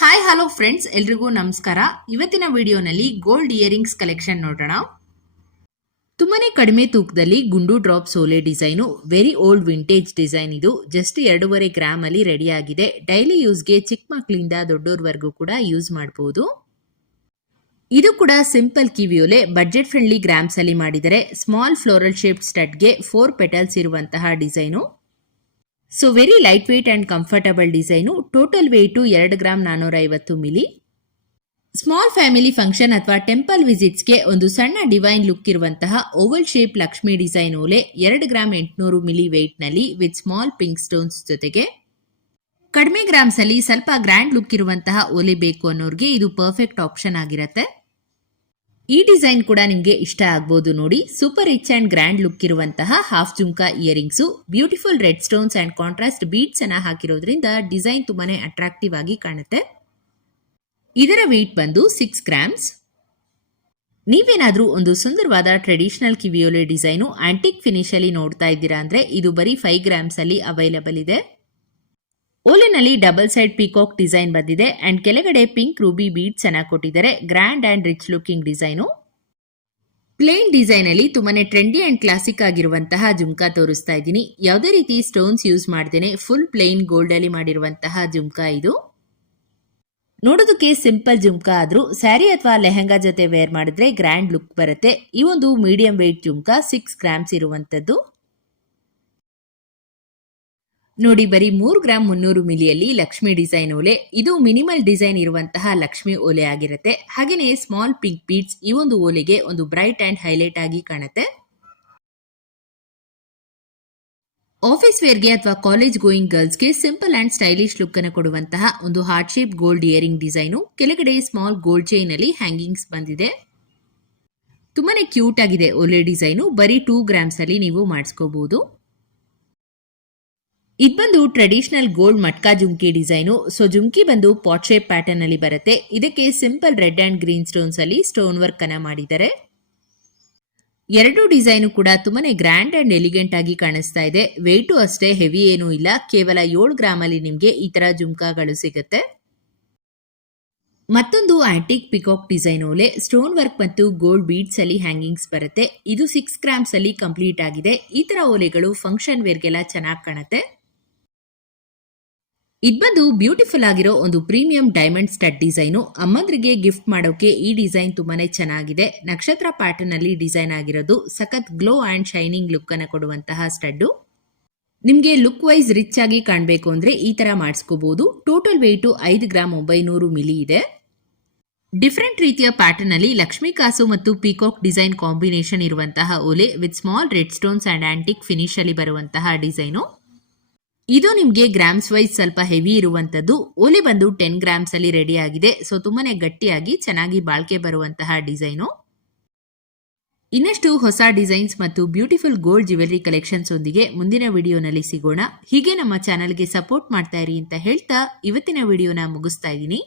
Hi hello friends, ಎಲ್ರಿಗೂ ನಮಸ್ಕಾರ. ಇವತ್ತಿನ ವಿಡಿಯೋನಲ್ಲಿ ಗೋಲ್ಡ್ ಇಯರಿಂಗ್ಸ್ ಕಲೆಕ್ಷನ್ ನೋಡೋಣ. ತುಂಬಾನೇ ಕಡಿಮೆ ತೂಕದಲ್ಲಿ ಗುಂಡು ಡ್ರಾಪ್ ಸೋಲೆ design, very old vintage design. ಇದು ಜಸ್ಟ್ 2.5 ಗ್ರಾಮ್ ಅಲ್ಲಿ ರೆಡಿ ಆಗಿದೆ. ಡೈಲಿ ಯೂಸ್ಗೆ ಚಿಕ್ಕ ಮಕ್ಕಳಿಂದ ದೊಡ್ಡೋರ್ವರೆಗೂ ಕೂಡ ಯೂಸ್ ಮಾಡಬಹುದು. ಇದು ಕೂಡ ಸಿಂಪಲ್ ಕಿವಿಯೋಲೆ, ಬಡ್ಜೆಟ್ ಫ್ರೆಂಡ್ಲಿ ಗ್ರಾಮ್ಸ್ ಅಲ್ಲಿ ಮಾಡಿದರೆ. ಸ್ಮಾಲ್ ಫ್ಲೋರಲ್ ಶೇಪ್ ಸ್ಟಡ್ಗೆ 4 ಪೆಟಲ್ಸ್ ಇರುವಂತಹ design. So very light weight and comfortable design. Total weight 2 gram 450 milli. Small family function ಅಥವಾ ಟೆಂಪಲ್ ವಿಸಿಟ್ಸ್ಗೆ ಒಂದು ಸಣ್ಣ ಡಿವೈನ್ ಲುಕ್ ಇರುವಂತಹ ಓವಲ್ ಶೇಪ್ ಲಕ್ಷ್ಮಿ ಡಿಸೈನ್ ಓಲೆ 2 ಗ್ರಾಮ್ 800 ಮಿಲಿ ವೇಟ್ ನಲ್ಲಿ ವಿತ್ ಸ್ಮಾಲ್ ಪಿಂಕ್ ಸ್ಟೋನ್ಸ್ ಜೊತೆಗೆ. ಕಡಿಮೆ ಗ್ರಾಮ್ಸ್ ಅಲ್ಲಿ ಸ್ವಲ್ಪ ಗ್ರ್ಯಾಂಡ್ ಲುಕ್ ಇರುವಂತಹ ಓಲೆ ಬೇಕು ಅನ್ನೋರ್ಗೆ ಇದು ಪರ್ಫೆಕ್ಟ್ ಆಪ್ಷನ್ ಆಗಿರುತ್ತೆ. ಈ ಡಿಸೈನ್ ಕೂಡ ನಿಮಗೆ ಇಷ್ಟ ಆಗ್ಬೋದು ನೋಡಿ. Super rich and grand look ಇರುವಂತಹ half jhumka earrings, beautiful red stones and contrast beads ಅನ್ನ ಹಾಕಿರೋದ್ರಿಂದ ಡಿಸೈನ್ ತುಂಬಾನೇ ಅಟ್ರಾಕ್ಟಿವ್ ಆಗಿ ಕಾಣುತ್ತೆ. ಇದರ ವೇಟ್ ಬಂದು 6 ಗ್ರಾಮ್ಸ್. ನೀವೇನಾದ್ರೂ ಒಂದು ಸುಂದರವಾದ ಟ್ರೆಡಿಷನಲ್ ಕಿವಿಯೋಲೆ ಡಿಸೈನು ಆಂಟಿಕ್ ಫಿನಿಶ್ ಅಲ್ಲಿ ನೋಡ್ತಾ ಇದ್ದೀರಾ ಅಂದ್ರೆ ಇದು ಬರೀ 5 ಗ್ರಾಮ್ಸ್ ಅಲ್ಲಿ ಅವೈಲಬಲ್ ಇದೆ. ಓಲೆನಲ್ಲಿ ಡಬಲ್ ಸೈಡ್ ಪಿಕಾಕ್ ಡಿಸೈನ್ ಬಂದಿದೆ ಅಂಡ್ ಕೆಳಗಡೆ ಪಿಂಕ್ ರೂಬಿ ಬೀಡ್ಸ್ ಅನ್ನ ಕೊಟ್ಟಿದ್ದಾರೆ. Grand and rich looking design. Plain design ಅಲ್ಲಿ ತುಂಬಾನೇ ಟ್ರೆಂಡಿ ಅಂಡ್ ಕ್ಲಾಸಿಕ್ ಆಗಿರುವಂತಹ ಜುಮ್ಕಾ ತೋರಿಸ್ತಾ ಇದ್ದೀನಿ. ಯಾವುದೇ ರೀತಿ ಸ್ಟೋನ್ಸ್ ಯೂಸ್ ಮಾಡ್ದೇನೆ ಫುಲ್ ಪ್ಲೇನ್ ಗೋಲ್ಡ್ ಅಲ್ಲಿ ಮಾಡಿರುವಂತಹ ಜುಮ್ಕಾ ಇದು. ನೋಡೋದಕ್ಕೆ ಸಿಂಪಲ್ ಜುಮ್ಕಾ ಆದ್ರೂ ಸ್ಯಾರಿ ಅಥವಾ ಲೆಹಂಗಾ ಜೊತೆ ವೇರ್ ಮಾಡಿದ್ರೆ ಗ್ರ್ಯಾಂಡ್ ಲುಕ್ ಬರುತ್ತೆ. ಈ ಒಂದು ಮೀಡಿಯಂ ವೇಟ್ ಜುಮ್ಕಾ 6 ಗ್ರಾಮ್ಸ್ ಇರುವಂತದ್ದು. ನೋಡಿ, ಬರೀ 3 ಗ್ರಾಮ್ 300 ಮಿಲಿಯಲ್ಲಿ ಲಕ್ಷ್ಮಿ ಡಿಸೈನ್ ಓಲೆ. ಇದು ಮಿನಿಮಲ್ ಡಿಸೈನ್ ಇರುವಂತಹ ಲಕ್ಷ್ಮಿ ಓಲೆ ಆಗಿರುತ್ತೆ. ಹಾಗೇನೆ ಸ್ಮಾಲ್ ಪಿಂಕ್ ಬೀಡ್ಸ್ ಈ ಒಂದು ಓಲೆಗೆ ಒಂದು ಬ್ರೈಟ್ ಅಂಡ್ ಹೈಲೈಟ್ ಆಗಿ ಕಾಣುತ್ತೆ. ಆಫೀಸ್ ವೇರ್ಗೆ ಅಥವಾ ಕಾಲೇಜ್ ಗೋಯಿಂಗ್ ಗರ್ಲ್ಸ್ಗೆ ಸಿಂಪಲ್ ಅಂಡ್ ಸ್ಟೈಲಿಶ್ ಲುಕ್ ಅನ್ನು ಕೊಡುವಂತಹ ಒಂದು heart shape gold earring design. ಕೆಳಗಡೆ ಸ್ಮಾಲ್ ಗೋಲ್ಡ್ ಚೈನ್ ಅಲ್ಲಿ ಹ್ಯಾಂಗಿಂಗ್ಸ್ ಬಂದಿದೆ. ತುಂಬಾನೇ ಕ್ಯೂಟ್ ಆಗಿದೆ ಓಲೆ ಡಿಸೈನು. ಬರೀ 2 ಗ್ರಾಮ್ಸ್ ಅಲ್ಲಿ ನೀವು ಮಾಡಿಸ್ಕೋಬಹುದು. ಇದು ಬಂದು ಟ್ರೆಡಿಷನಲ್ ಗೋಲ್ಡ್ ಮಟ್ಕಾ ಜುಮ್ಕಿ ಡಿಸೈನು. ಸೊ ಜುಮ್ಕಿ ಬಂದು ಪಾಟ್ ಶೇಪ್ ಪ್ಯಾಟರ್ನ್ ಅಲ್ಲಿ ಬರುತ್ತೆ. ಇದಕ್ಕೆ simple red and green stones ಅಲ್ಲಿ ಸ್ಟೋನ್ ವರ್ಕ್ ಅನ್ನ ಮಾಡಿದ್ದಾರೆ. ಎರಡು ಡಿಸೈನು ಕೂಡ ತುಂಬಾನೇ ಗ್ರ್ಯಾಂಡ್ ಅಂಡ್ ಎಲಿಗೆಂಟ್ ಆಗಿ ಕಾಣಿಸ್ತಾ ಇದೆ. ವೇಟು ಅಷ್ಟೇ ಹೆವಿ ಏನೂ ಇಲ್ಲ. ಕೇವಲ 7 ಗ್ರಾಮ್ ಅಲ್ಲಿ ನಿಮ್ಗೆ ಈ ತರ ಜುಮ್ಕಾಗಳು ಸಿಗುತ್ತೆ. ಮತ್ತೊಂದು ಆಂಟಿಕ್ ಪಿಕಾಕ್ ಡಿಸೈನ್ ಓಲೆ, ಸ್ಟೋನ್ ವರ್ಕ್ ಮತ್ತು ಗೋಲ್ಡ್ ಬೀಡ್ಸ್ ಅಲ್ಲಿ ಹ್ಯಾಂಗಿಂಗ್ಸ್ ಬರುತ್ತೆ. ಇದು 6 ಗ್ರಾಮ್ಸ್ ಅಲ್ಲಿ ಕಂಪ್ಲೀಟ್ ಆಗಿದೆ. ಈ ತರ ಓಲೆಗಳು ಫಂಕ್ಷನ್ ವೇರ್ಗೆಲ್ಲ ಚೆನ್ನಾಗಿ ಕಾಣುತ್ತೆ. ಇದು ಬಂದು ಬ್ಯೂಟಿಫುಲ್ ಆಗಿರೋ ಒಂದು ಪ್ರೀಮಿಯಂ ಡೈಮಂಡ್ ಸ್ಟಡ್ ಡಿಸೈನು. ಅಮ್ಮಂದ್ರಿಗೆ ಗಿಫ್ಟ್ ಮಾಡೋಕೆ ಈ ಡಿಸೈನ್ ತುಂಬಾನೇ ಚೆನ್ನಾಗಿದೆ. ನಕ್ಷತ್ರ ಪ್ಯಾಟರ್ನ್ ಅಲ್ಲಿ ಡಿಸೈನ್ ಆಗಿರೋದು. ಸಖತ್ ಗ್ಲೋ ಅಂಡ್ ಶೈನಿಂಗ್ ಲುಕ್ ಅನ್ನು ಕೊಡುವಂತಹ ಸ್ಟಡ್ಡು. ನಿಮ್ಗೆ ಲುಕ್ ವೈಸ್ ರಿಚ್ ಆಗಿ ಕಾಣಬೇಕು ಅಂದ್ರೆ ಈ ತರ ಮಾಡಿಸ್ಕೋಬಹುದು. ಟೋಟಲ್ ವೇಟು 5 ಗ್ರಾಮ್ 900 ಮಿಲಿ ಇದೆ. ಡಿಫರೆಂಟ್ ರೀತಿಯ ಪ್ಯಾಟರ್ನ್ ಅಲ್ಲಿ ಲಕ್ಷ್ಮೀ ಕಾಸು ಮತ್ತು ಪೀಕಾಕ್ ಡಿಸೈನ್ ಕಾಂಬಿನೇಷನ್ ಇರುವಂತಹ ಓಲೆ with small red stones and antique finish ಅಲ್ಲಿ ಬರುವಂತಹ ಡಿಸೈನು. ಇದು ನಿಮ್ಗೆ ಗ್ರಾಮ್ಸ್ ವೈಸ್ ಸ್ವಲ್ಪ ಹೆವಿ ಇರುವಂತದ್ದು. ಓಲೆ ಬಂದು 10 ಗ್ರಾಮ್ಸ್ ಅಲ್ಲಿ ರೆಡಿ ಆಗಿದೆ. ಸೊ ತುಂಬಾನೇ ಗಟ್ಟಿಯಾಗಿ ಚೆನ್ನಾಗಿ ಬಾಳ್ಕೆ ಬರುವಂತಹ ಡಿಸೈನು. ಇನ್ನಷ್ಟು ಹೊಸ ಡಿಸೈನ್ಸ್ ಮತ್ತು ಬ್ಯೂಟಿಫುಲ್ ಗೋಲ್ಡ್ ಜ್ಯುವೆಲರಿ ಕಲೆಕ್ಷನ್ಸ್ ಒಂದಿಗೆ ಮುಂದಿನ ವಿಡಿಯೋನಲ್ಲಿ ಸಿಗೋಣ. ಹೀಗೆ ನಮ್ಮ ಚಾನೆಲ್ಗೆ ಸಪೋರ್ಟ್ ಮಾಡ್ತಾ ಇರಿ ಅಂತ ಹೇಳ್ತಾ ಇವತ್ತಿನ ವಿಡಿಯೋನ ಮುಗಿಸ್ತಾ ಇದ್ದೀನಿ.